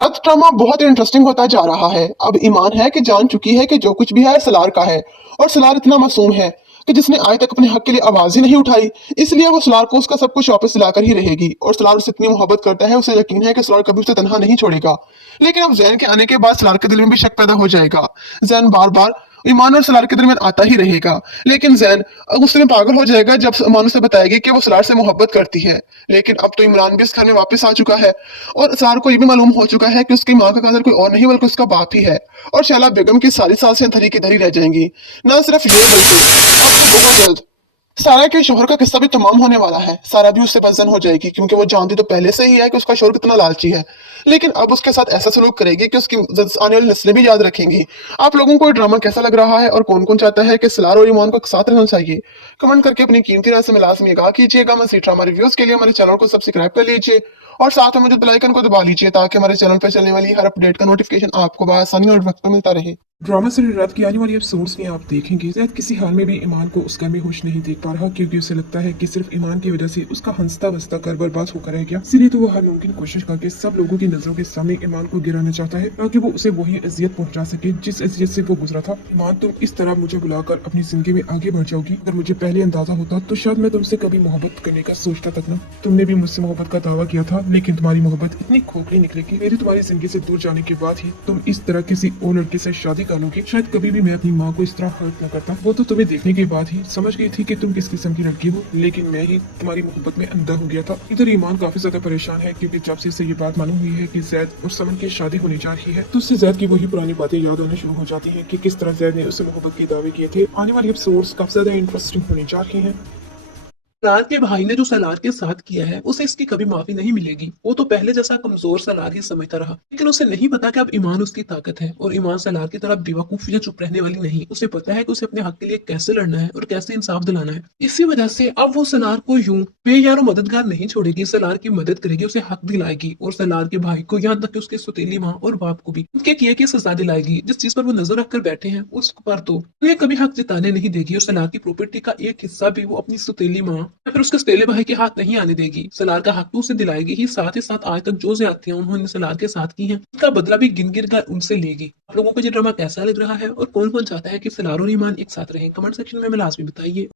अब ड्रामा बहुत इंटरेस्टिंग होता जा रहा है। अब ईमान है कि जान चुकी है कि जो कुछ भी है सलार का है, और सलार इतना मासूम है कि जिसने आज तक अपने हक के लिए आवाज ही नहीं उठाई, इसलिए वो सलार को उसका सब कुछ वापस दिलाकर ही रहेगी। और सलार उससे इतनी मोहब्बत करता है, उसे यकीन है कि सलार कभी उसे तन्हा नहीं छोड़ेगा। लेकिन अब जैन के आने के बाद सलार के दिल में भी शक पैदा हो जाएगा। जैन बार बार ईमान और सलार के दरमियान आता ही रहेगा, लेकिन जैन गुस्से में पागल हो जाएगा जब ईमान उसे बताएगी कि वो सलार से मोहब्बत करती है। लेकिन अब तो इमरान भी इस घर में वापस आ चुका है, और सलार को ये भी मालूम हो चुका है कि उसकी माँ का कातिल कोई और नहीं बल्कि उसका बाप ही है। और शैला बेगम की सारी सांसें धरी की धरी रह जाएंगी। ना सिर्फ ये बल्कि अब तो बहुत जल्द सारा के शोहर का किस्सा भी तमाम होने वाला है। सारा भी उससे बदजन हो जाएगी, क्योंकि वो जानती तो पहले से ही है कि उसका शोहर कितना लालची है, लेकिन अब उसके साथ ऐसा सलूक करेगी कि उसकी आने वाली नस्लें भी याद रखेंगी। आप लोगों को ये ड्रामा कैसा लग रहा है, और कौन कौन चाहता है कि सलार और ईमान को एक साथ रहना चाहिए? कमेंट करके अपनी कीमती राय से में लाजमी आगाह कीजिएगा। मज़ीद ड्रामा रिव्यूज के लिए हमारे चैनल को सब्सक्राइब कर लीजिए, और साथ में मौजूद बेल आइकन को दबा लीजिए, ताकि हमारे चैनल पर चलने वाली हर अपडेट का नोटिफिकेशन आपको बआसानी और वक्त पर मिलता रहे। ड्रामा से रात की आने वाली एपिसोड्स में आप देखेंगे जैद किसी हाल में भी ईमान को उस घर में खुश नहीं देख पा रहा, क्योंकि उसे लगता है कि सिर्फ ईमान की वजह से उसका हंसता बसता घर बर्बाद होकर रह गया। इसीलिए तो वो हर मुमकिन कोशिश करके सब लोगों की नजरों के सामने ईमान को गिराना चाहता है, ताकि वो उसे वही अजियत पहुंचा सके जिस अजियत से वो गुजरा था। ईमान, तुम इस तरह मुझे बुलाकर अपनी जिंदगी में आगे बढ़ जाओगी। अगर मुझे पहले अंदाजा होता तो शायद मैं तुमसे कभी मोहब्बत करने का सोचता तक ना। तुमने भी मुझसे मोहब्बत का दावा किया था, लेकिन तुम्हारी मोहब्बत इतनी खोखली निकली कि मेरी तुम्हारी जिंदगी से दूर जाने के बाद ही तुम इस तरह किसी और लड़के से शादी कर लोगी। शायद कभी भी मैं अपनी माँ को इस तरह हर्ट न करता। वो तो तुम्हें देखने के बाद ही समझ गई थी कि तुम किस किस्म की लड़की हो, लेकिन मैं ही तुम्हारी मोहब्बत में अंधा हो गया था। इधर ईमान काफी ज्यादा परेशान है, क्योंकि जब से इसे ये बात मालूम हुई है कि जैद और समन की शादी होने जा रही है, तो उससे जैद की वही पुरानी बातें याद आने शुरू हो जाती हैं कि किस तरह जैद ने उससे मोहब्बत के दावे किए थे। आने वाली एपिसोड्स काफी ज्यादा इंटरेस्टिंग होने जा रही हैं। सलार के भाई ने जो सलार के साथ किया है उसे इसकी कभी माफी नहीं मिलेगी। वो तो पहले जैसा कमजोर सलार ही समझता रहा, लेकिन उसे नहीं पता कि अब ईमान उसकी ताकत है, और ईमान सलार की तरह बेवकूफ या चुप रहने वाली नहीं। उसे पता है कि उसे अपने हक के लिए कैसे लड़ना है और कैसे इंसाफ दिलाना है। इसी वजह से अब वो सलार को यूं बेयारो मददगार नहीं छोड़ेगी, सलार की मदद करेगी, उसे हक दिलाएगी, और सलार के भाई को, यहाँ तक कि उसकी सौतेली माँ और बाप को भी उनके किए की सजा दिलाएगी। जिस चीज पर वो नजर रखकर बैठे हैं उस पर तो उन्हें कभी हक जताने नहीं देगी, और सलार की प्रॉपर्टी का एक हिस्सा भी वो अपनी सौतेली माँ या फिर उसके सौतेले भाई के हाथ नहीं आने देगी। सलार का हक तो उसे दिलाएगी ही, साथ ही साथ आज तक जो ज्यादतियां उन्होंने सलार के साथ की हैं उसका बदला भी गिन गिन कर उनसे लेगी। आप लोगों को ये ड्रामा कैसा लग रहा है, और कौन कौन चाहता है कि सलार और ईमान एक साथ रहें? कमेंट सेक्शन में लाजमी बताइए।